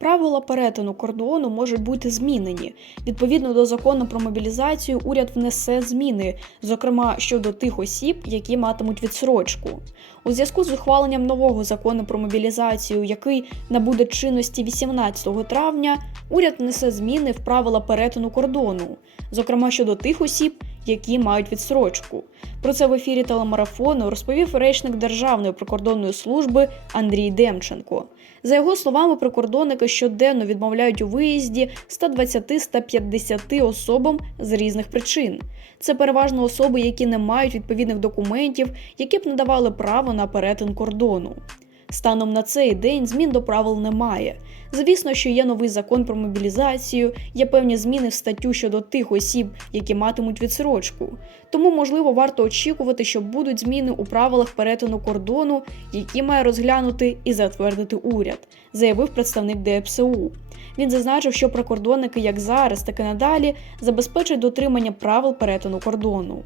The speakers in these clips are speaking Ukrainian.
Правила перетину кордону можуть бути змінені. Відповідно до закону про мобілізацію, уряд внесе зміни, зокрема щодо тих осіб, які матимуть відсрочку. У зв'язку з ухваленням нового закону про мобілізацію, який набуде чинності 18 травня, уряд внесе зміни в правила перетину кордону, зокрема щодо тих осіб, які мають відсрочку. Про це в ефірі телемарафону розповів речник Державної прикордонної служби Андрій Демченко. За його словами, прикордонники щоденно відмовляють у виїзді 120-150 особам з різних причин. Це переважно особи, які не мають відповідних документів, які б надавали право на перетин кордону. Станом на цей день змін до правил немає. Звісно, що є новий закон про мобілізацію, є певні зміни в статтю щодо тих осіб, які матимуть відсрочку. Тому, можливо, варто очікувати, що будуть зміни у правилах перетину кордону, які має розглянути і затвердити уряд, заявив представник ДПСУ. Він зазначив, що прикордонники як зараз, так і надалі забезпечать дотримання правил перетину кордону.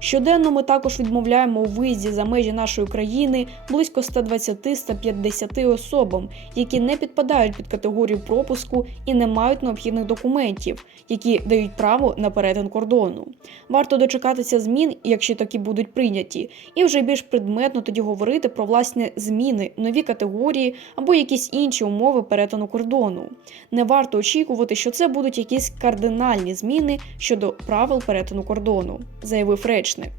Щоденно ми також відмовляємо у виїзді за межі нашої країни близько 120-150 особам, які не підпадають під категорію пропуску і не мають необхідних документів, які дають право на перетин кордону. Варто дочекатися змін, якщо такі будуть прийняті, і вже більш предметно тоді говорити про власне зміни, нові категорії або якісь інші умови перетину кордону. Не варто очікувати, що це будуть якісь кардинальні зміни щодо правил перетину кордону, заявив речник.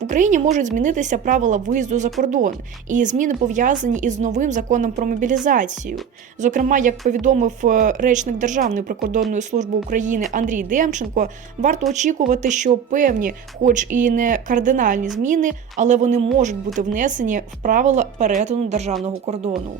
В Україні можуть змінитися правила виїзду за кордон, і зміни пов'язані із новим законом про мобілізацію. Зокрема, як повідомив е, речник Державної прикордонної служби України Андрій Демченко, варто очікувати, що певні, хоч і не кардинальні зміни, але вони можуть бути внесені в правила перетину державного кордону.